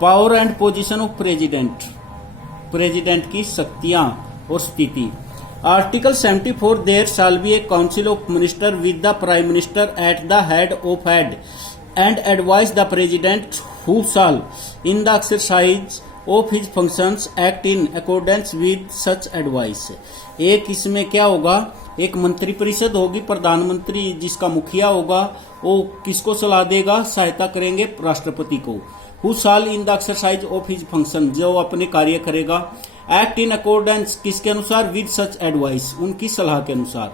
Power and position of president, president की शक्तियां और स्थिति। Article 74 there shall be a council of minister with the prime minister at the head of head and advise the president who shall in the exercise of his functions act in accordance with such advice. एक इसमें क्या होगा, एक मंत्री परिषद होगी, प्रधानमंत्री जिसका मुखिया होगा वो किसको सलाह देगा, सहायता करेंगे राष्ट्रपति को। Who shall in the exercise of his function, जो अपने कार्य करेगा। एक्ट इन अकॉर्डेंस किसके अनुसार, विद सच एडवाइस, उनकी सलाह के अनुसार।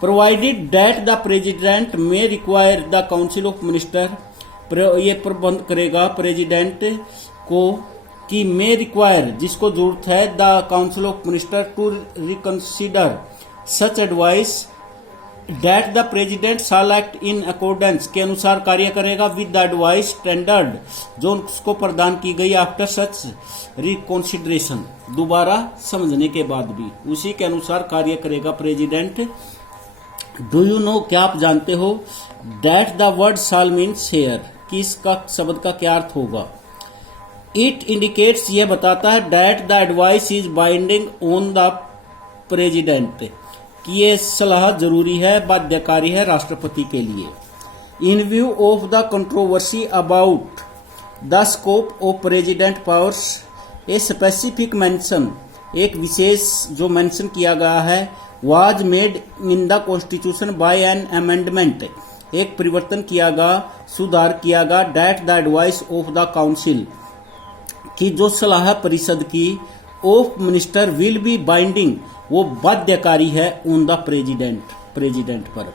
प्रोवाइडेड दैट द प्रेसिडेंट में require the council of minister, ये प्रबंध करेगा प्रेसिडेंट को कि मे रिक्वायर, जिसको जरूरत है, the council of minister to reconsider such advice that the president shall act in accordance, के अनुसार कार्य करेगा, विद द एडवाइस टेंडर्ड, जो उसको प्रदान की गई, आफ्टर सच रिकंसिडरेशन, दोबारा समझने के बाद भी उसी के अनुसार कार्य करेगा प्रेसिडेंट। डू यू नो, क्या आप जानते हो, that the word shall means here, कि इसका शब्द का क्या अर्थ होगा। इट इंडिकेट्स, यह बताता है, that the advice is binding on the president, कि ये सलाह जरूरी है, बाध्यकारी है राष्ट्रपति के लिए। इन view of the controversy about the scope of president powers, a specific mention, एक विशेष जो मेंशन किया गया है, was made in the constitution bye an amendment, एक परिवर्तन किया गया, सुधार किया गया, that the advice of the council, कि जो सलाह परिषद की, of minister will be binding, वो बाध्यकारी है, ऑन द प्रेसिडेंट पर।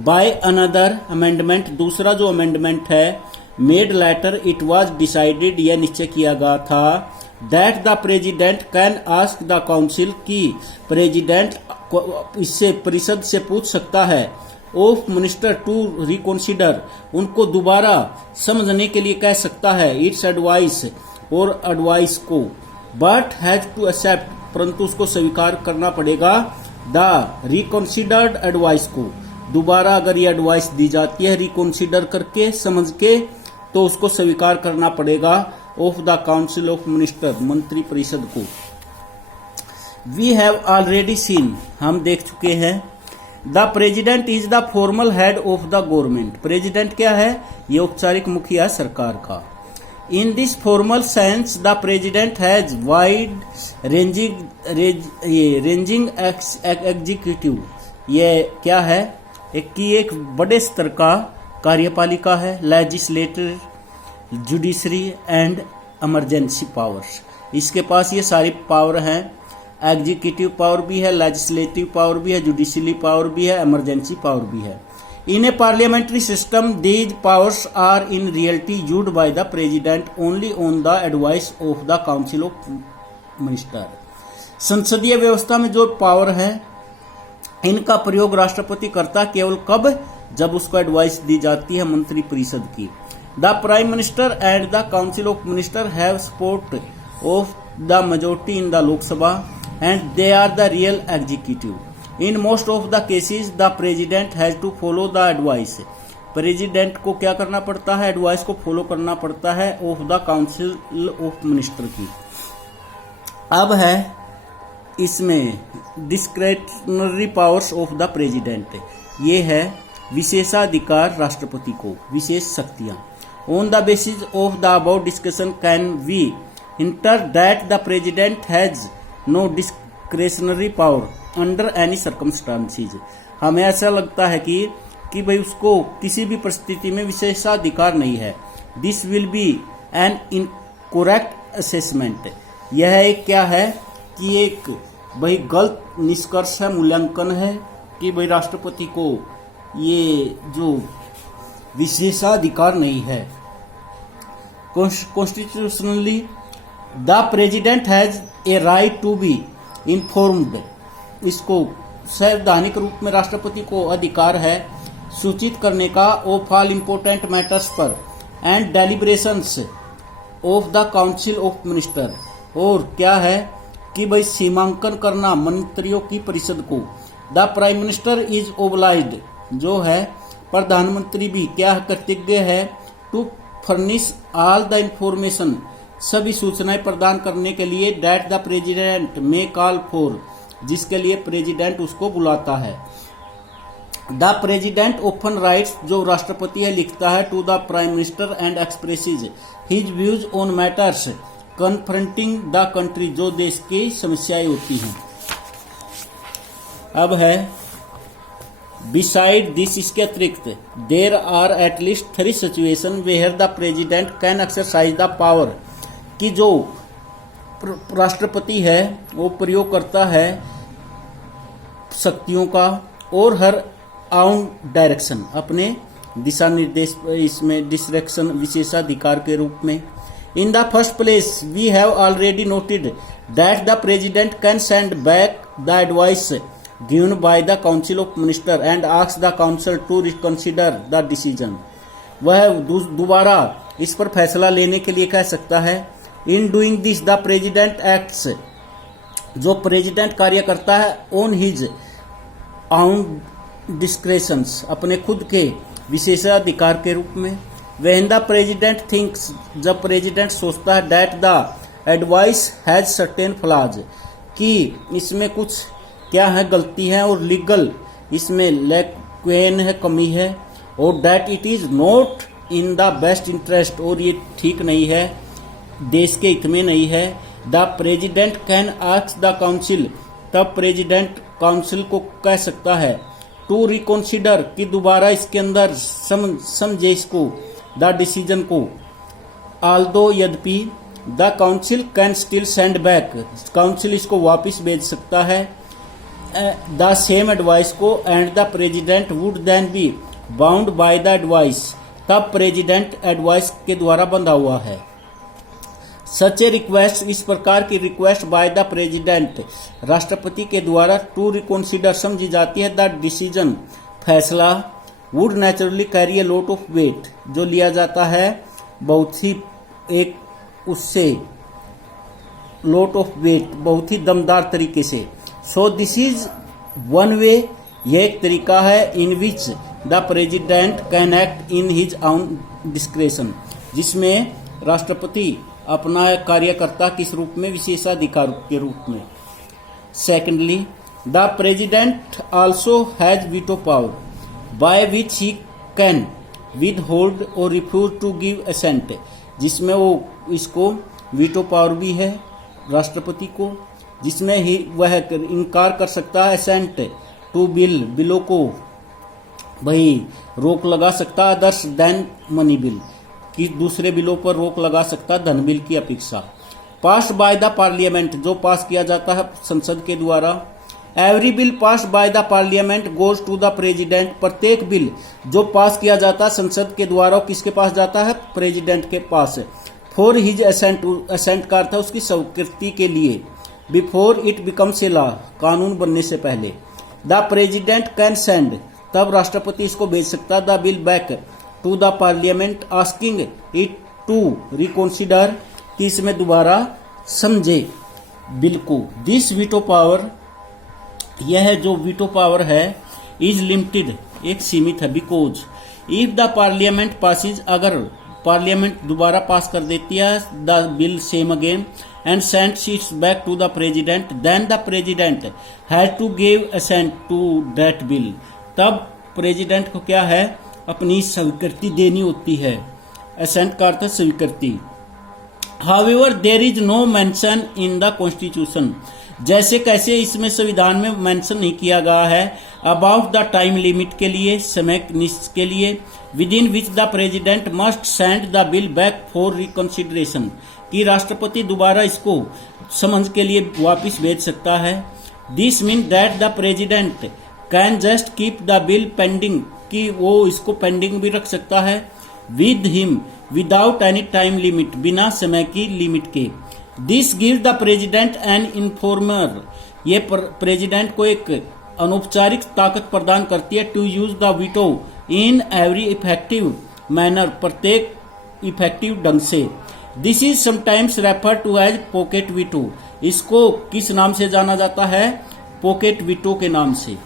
बाय अनदर अमेंडमेंट, दूसरा जो अमेंडमेंट है, made later it was decided, यह निश्चय किया गया था, that the president can ask the council, की प्रेसिडेंट इससे परिषद से पूछ सकता है, ऑफ मिनिस्टर टू रिकंसिडर, उनको दोबारा समझने के लिए कह सकता है, इट्स एडवाइस, और एडवाइस को, बट हैज टू एक्सेप्ट, परंतु उसको स्वीकार करना पड़ेगा, द रिकंसिडर्ड एडवाइस को, दोबारा अगर ये एडवाइस दी जाती है रिकंसिडर करके, समझ के, तो उसको स्वीकार करना पड़ेगा, of the council of minister, मंत्री परिषद को। वी हैव ऑलरेडी सीन, हम देख चुके हैं, the president is the formal head of the government, president क्या है, ये औपचारिक मुखिया सरकार का। In this formal sense, the president has wide-ranging executive. ये क्या है, एक बड़े स्तर का कार्यपालिका है, legislator, judiciary and emergency powers, इसके पास ये सारी पावर हैं, एग्जीक्यूटिव पावर भी है, लेजिस्लेटिव पावर भी है, जुडिशरी पावर भी है, इमरजेंसी पावर भी है। In a parliamentary system, these powers are in reality used by the president only on the advice of the council of minister. संसदीय व्यवस्था में जो पावर है, इनका प्रयोग राष्ट्रपति करता केवल कब, जब उसको एडवाइस दी जाती है मंत्री परिषद की। The prime minister and the council of minister have support of the majority in the Lok Sabha and they are the real executive. In most of the cases, the president has to follow the advice. President को क्या करना पड़ता है, advice को follow करना पड़ता है, of the council of minister की। अब है इसमें discretionary powers of the president, ये है विशेषाधिकार राष्ट्रपति को, विशेष शक्तियां। On the basis of the about discussion can we inter that the president has no discretionary power under any circumstances, हमें ऐसा लगता है कि भाई उसको किसी भी परिस्थिति में विशेषाधिकार नहीं है। This will be an incorrect assessment, यह एक क्या है कि एक भाई गलत निष्कर्ष है, मूल्यांकन है कि भाई राष्ट्रपति को ये जो विशेषाधिकार नहीं है। Constitutionally the president has a right to be informed, इसको संवैधानिक रूप में राष्ट्रपति को अधिकार है सूचित करने का, ऑफ ऑल इम्पोर्टेंट मैटर्स पर and deliberations of the council of minister, और क्या है कि भाई सीमांकन करना मंत्रियों की परिषद को। The prime minister is obliged, जो है प्रधानमंत्री भी क्या कर्तव्य है, to furnish all the information, सभी सूचनाएं प्रदान करने के लिए that the president may call for, जिसके लिए प्रेसिडेंट उसको बुलाता है। द प्रेसिडेंट ओपन राइट्स, जो राष्ट्रपति है लिखता है, to the prime minister and expresses his views on matters confronting the country, जो देश की समस्याएं होती हैं। अब है बिसाइड दिस, इसके अतिरिक्त there are at least 3 situation where the president can exercise the power, कि जो राष्ट्रपति है वो प्रयोग करता है शक्तियों का और हर ऑन डायरेक्शन, अपने दिशा निर्देश, इसमें डिस्ट्रैक्शन विशेषाधिकार के रूप में। In the first place we have already noted that the president can send back the advice given by the council of minister and ask the council to reconsider the decision। वह दोबारा इस पर फैसला लेने के लिए कह सकता है। In doing this the president acts, जो प्रेसिडेंट कार्य करता है on his own discretions, अपने खुद के विशेषाधिकार के रूप में। When the president thinks, जब प्रेसिडेंट सोचता है that the advice has certain flaws, कि इसमें कुछ क्या है गलती है और लीगल इसमें लैक्वेन है, कमी है, और that it is not in the best interest, और ये ठीक नहीं है, देश के हित में नहीं है। The president can ask the council, तब प्रेसिडेंट काउंसिल को कह सकता है टू रिकॉन्सिडर, कि दोबारा इसके अंदर समझे इसको, द डिसीजन को। आल्दो, यद्यपि, the council can still send back, council इसको वापस भेज सकता है द सेम एडवाइस को, and the president would then be bound by the advice, तब प्रेसिडेंट एडवाइस के द्वारा बंधा हुआ है। सच ए रिक्वेस्ट, इस प्रकार की रिक्वेस्ट बाय द प्रेसिडेंट, राष्ट्रपति के द्वारा टू रिकॉन्सिडर समझी जाती है द डिसीजन, फैसला, would naturally carry a lot of weight, जो लिया जाता है बहुत ही एक उससे लॉट ऑफ वेट, बहुत ही दमदार तरीके से। So this is one way, यह एक तरीका है in which the president can act in his own discretion, जिसमें राष्ट्रपति अपना कार्य करता किस रूप में, विशेषाधिकार के रूप में। Secondly, the president also has veto power by which he can with hold और रिफ्यूज टू गिव असेंट, जिसमें वो इसको वीटो पावर भी है राष्ट्रपति को, जिसमें ही वह इनकार कर सकता है असेंट टू बिल, बिलों को भाई रोक लगा सकता है, अदर्स देन मनी बिल, कि दूसरे बिलों पर रोक लगा सकता है धन बिल की अपेक्षा। पास्ड बाय द पार्लियामेंट, जो पास किया जाता है संसद के द्वारा। Every bill passed by the parliament goes to the president, प्रत्येक बिल जो पास किया जाता है संसद के द्वारा किसके पास जाता है, प्रेसिडेंट के पास। फॉर हिज असेंट, असेंट का अर्थ है उसकी स्वीकृति के लिए। Before it becomes a law, कानून बनने से पहले। द प्रेसिडेंट कैन सेंड, तब राष्ट्रपति इसको भेज सकता है the bill back to the parliament asking it to reconsider, कि इसमें दोबारा समझे बिल को। दिस वीटो पावर, यह जो वीटो पावर है, इज लिमिटेड, एक सीमित है। Because if the parliament passes, अगर पार्लियामेंट दोबारा पास कर देती है the bill same again and sends it back to the president, then the president has to give assent to that bill, तब प्रेसिडेंट को क्या है, अपनी स्वीकृति देनी होती है। assent का अर्थ स्वीकृति। however there is no mention in the constitution, जैसे कैसे इसमें संविधान में मेंशन नहीं किया गया है अबाउट द टाइम लिमिट के लिए, समय के लिए, with in which the president must send the bill back for reconsideration, कि राष्ट्रपति दोबारा इसको समझ के लिए वापस भेज सकता है। This mean that the president can just keep the bill pending, कि वो इसको पेंडिंग भी रख सकता है with him without any time limit, बिना समय की लिमिट के। This give the president an informal, ये प्रेसिडेंट को एक अनौपचारिक ताकत प्रदान करती है to use the veto in every effective manner, प्रत्येक इफेक्टिव ढंग से। This is sometimes refer to as pocket veto, इसको किस नाम से जाना जाता है, पॉकेट वीटो के नाम से।